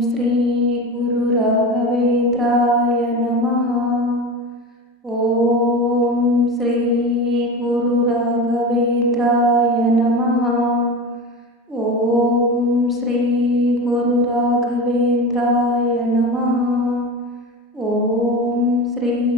श्रीगुरुराघवेन्द्राय नमः। ॐ श्रीगुरुराघवेन्द्राय नमः। ॐ श्रीगुरुराघवेन्द्राय नमः। ॐ श्री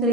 ശ്രീ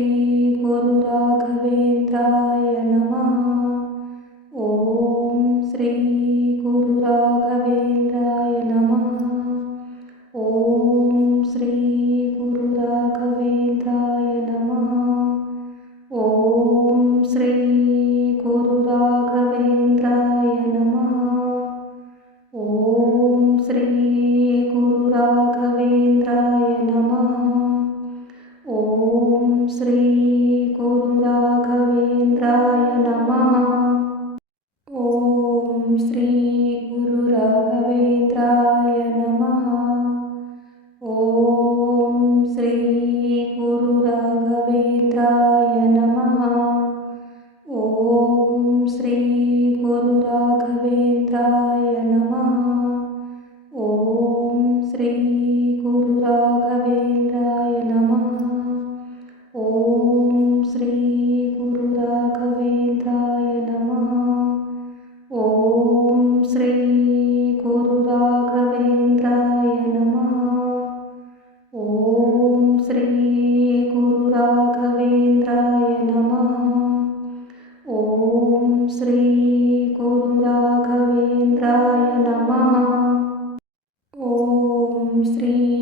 श्री